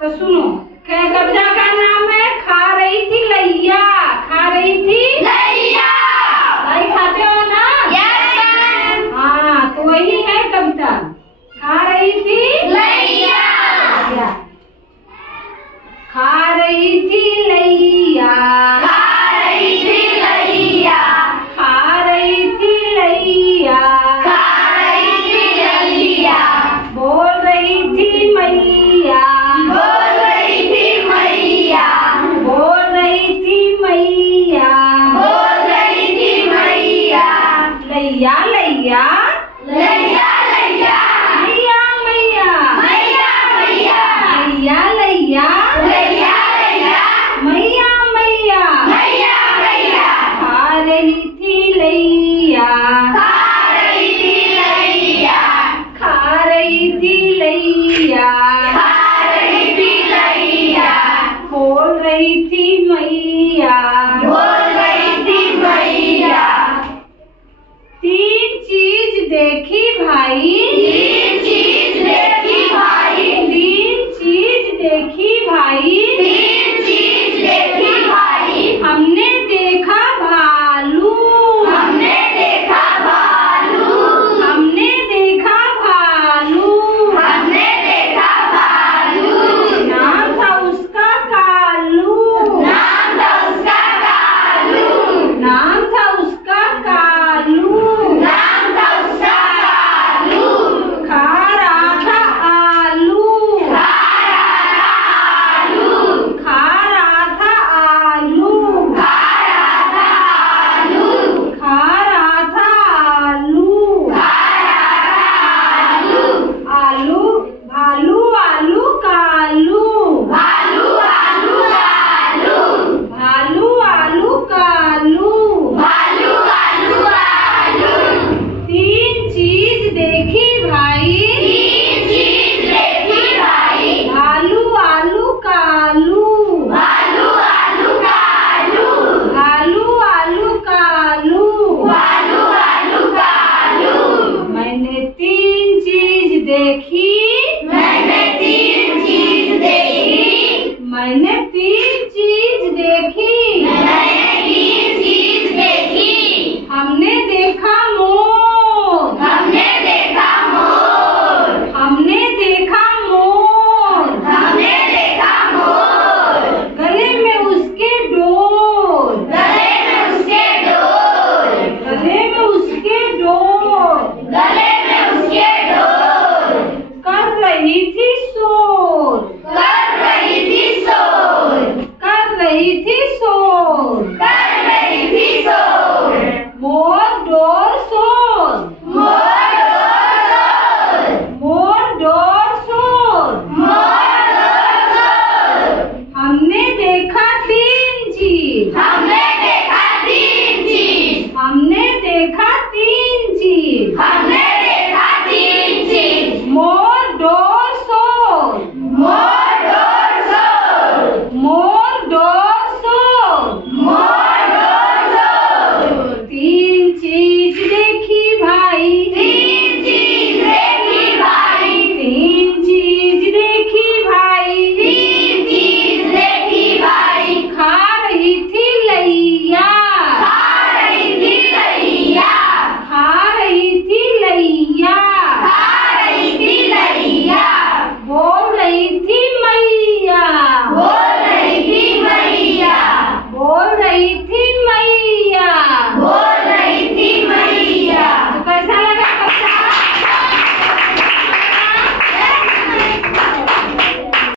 तो सुनो, कविता का नाम है खा रही थी लैया। खा रही थी लैया। भाई खाते हो ना? Yes ma'am. हाँ, तो वही है कविता। खा रही थी लैया। खा रही थी लैया। खा रही थी लैया। खा रही थी लैया। खा रही थी लैया। बोल रही थी मैया। बोल रही थी मैया। बोल रही थी मैया। बोल रही थी मैया। लैया लैया लैया लैया। मैया मैया। मैया मैया। लैया लैया लैया लैया। मैया मैया। मैया मैया। खा रही थी लैया। खा रही थी लैया। खा रही थी लैया। खा रही थी लैया। बोल रही थी मैया। बोल रही थी मैया। तीन चीज देखी भाई। तीन चीज देखी भाई। तीन चीज देखी भाई। तीन चीज देखी भाई। हमने देखा भालू। हमने देखा भालू। हमने देखा भालू। हमने देखा भालू। नाम था उसका कालू। नाम था उसका कालू। नाम था उसका कालू। नाम था उसका कालू। खा रहा था आलू। खा रहा था आलू। खा रहा था आलू। खा रहा था आलू। खा रहा था आलू। खा रहा था आलू। आलू भालू आलू कालू। भालू आलू आलू। भालू आलू कालू। भालू आलू आलू। तीन चीज देखी भाई। तीन चीज देखी भाई। भालू आलू कालू। भालू आलू कालू। भालू आलू कालू। भालू आलू कालू। मैंने तीन चीज देखी। मैंने तीन चीज देखी। मैंने तीन चीज देखी। मैंने तीन चीज देखी। हमने देखा मोर। हमने देखा मोर। हमने देखा मोर। हमने देखा मोर। गले में उसके डोर। गले में उसके डोर। गले में उसके डोर। गले में उसके डोर। कर रही थी शोर। कर रही थी शोर। कर रही थी